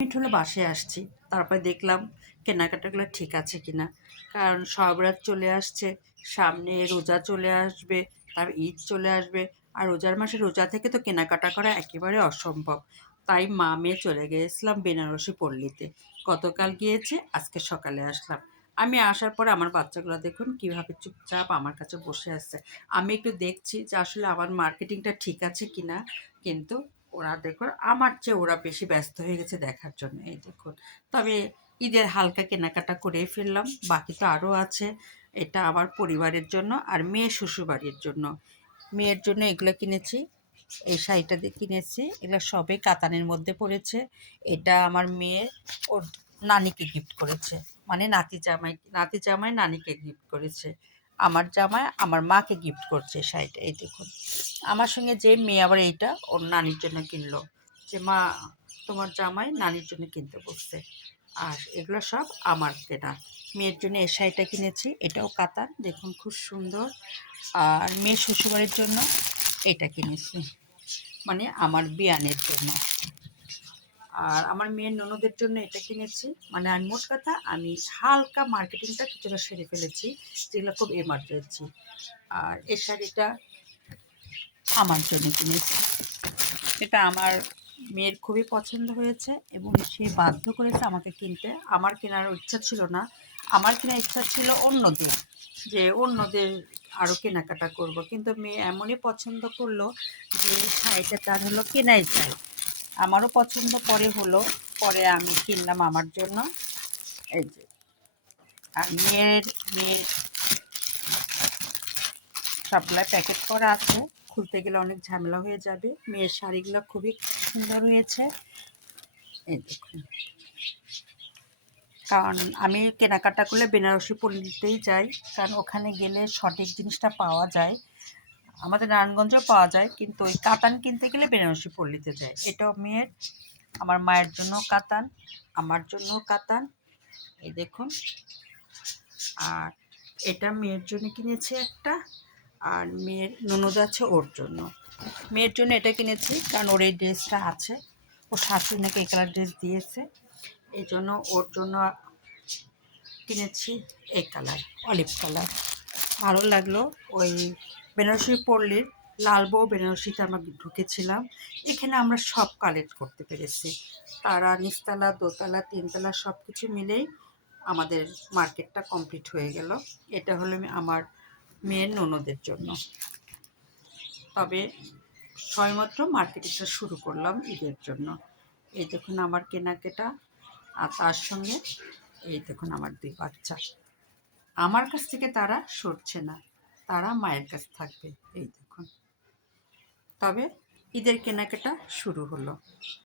Minute হলো বাসায় আসছি। তারপরে দেখলাম কেনাকাটাগুলো ঠিক আছে কিনা। কারণ সব রাত চলে আসছে, সামনে রোজা চলে আসবে, তার ঈদ চলে আসবে। আর রোজার মাসে রোজা থেকে তো কেনাকাটা করা একেবারে অসম্ভব। তাই মা মেয়ে চলে গিয়েছিলাম বেনারসি পল্লীতে। গতকাল গিয়েছে, আজকে সকালে আসলাম। আমি আসার পরে আমার বাচ্চাগুলো দেখুন কীভাবে চুপচাপ আমার কাছে বসে আছে। আমি একটু দেখছি যে আসলে আমার মার্কেটিংটা ঠিক আছে কিনা, কিন্তু ওরা দেখুন আমার চেয়ে ওরা বেশি ব্যস্ত হয়ে গেছে দেখার জন্য। এই দেখুন, তবে ঈদের হালকা কেনাকাটা করে ফেললাম, বাকি তো আরও আছে। এটা আমার পরিবারের জন্য আর মেয়ে শ্বশুরবাড়ির জন্য। মেয়ের জন্য এগুলো কিনেছি, এই শাড়িটা দিয়ে কিনেছি, এগুলো সবে কাতানের মধ্যে পড়েছে। এটা আমার মেয়ে ওর নানিকে গিফট করেছে, মানে নাতি জামাই নানিকে গিফট করেছে। আমার জামাই আমার মাকে গিফট করছে শাড়িটা। এই দেখুন, আমার সঙ্গে যে মেয়ে আবার এইটা ওর নানির জন্য কিনলো, যে মা তোমার জামাই নানির জন্য কিনতে বসছে। আর এগুলো সব আমার কেনা। মেয়ের জন্য এই শাড়িটা কিনেছি, এটাও কাতান, দেখুন খুব সুন্দর। আর মেয়ের শ্বশুরবাড়ির জন্য এটা কিনেছি, মানে আমার বিয়ানের জন্য। আর আমার মেয়ের ননদের জন্য এটা কিনেছি। মানে আমি মোট কথা আমি হালকা মার্কেটিংটা কিছুটা সেরে ফেলেছি, যেগুলো খুব এমার্জেন্সি। আর এই শাড়িটা আমার জন্য কিনেছি। এটা আমার মেয়ের খুবই পছন্দ হয়েছে এবং সে বাধ্য করেছে আমাকে কিনতে। আমার কেনার ইচ্ছা ছিল না, আমার কেনার ইচ্ছা ছিল অন্যদের, যে অন্যদের আরও কেনাকাটা করব। কিন্তু মেয়ে এমনই পছন্দ করলো যে শাড়িটা তার হলো কেনাই চাই। আমারও পছন্দ পরে হলো, পরে আমি কিনলাম আমার জন্য। এই যে, আর মেয়ের সবগুলা প্যাকেট করা আছে, খুলতে গেলে অনেক ঝামেলা হয়ে যাবে। মেয়ের শাড়িগুলো খুবই সুন্দর হয়েছে, এই দেখুন। কারণ আমি কেনাকাটা করলে বেনারসি পল্লীতেই যাই, কারণ ওখানে গেলে সঠিক জিনিসটা পাওয়া যায়। আমাদের নারায়ণগঞ্জেও পাওয়া যায়, কিন্তু ওই কাতান কিনতে গেলে বেনারসি পল্লীতে যায়। এটাও মেয়ের, আমার মায়ের জন্য কাতান, আমার জন্য কাতান, এই দেখুন। আর এটা মেয়ের জন্য কিনেছি একটা, আর মেয়ের ননদ আছে ওর জন্য। মেয়ের জন্য এটা কিনেছি কারণ ওর এই ড্রেসটা আছে, ওর শাশুড়ি নাকি এই কালার ড্রেস দিয়েছে, এই জন্য ওর জন্য কিনেছি এই কালার, অলিভ কালার। ভালো লাগলো। ওই বেনারসি পল্লীর লালবউ বেনারসিতে আমরা ঢুকেছিলাম, এখানে আমরা সব কালেক্ট করতে পেরেছি। তারা নিচতলা দোতলা তিনতলা সব কিছু মিলেই আমাদের মার্কেটটা কমপ্লিট হয়ে গেল। এটা হলো আমার মেয়ের ননদের জন্য। তবে সবেমাত্র মার্কেটিংটা শুরু করলাম ঈদের জন্য। এই দেখুন আমার কেনাকাটা, আর তার সঙ্গে এই দেখুন আমার দুই বাচ্চা। আমার কাছ থেকে তারা সরছে না, তারা মায়ের কাছে থাকবে। এই দেখুন, তবে ঈদের কেনাকাটা শুরু হলো।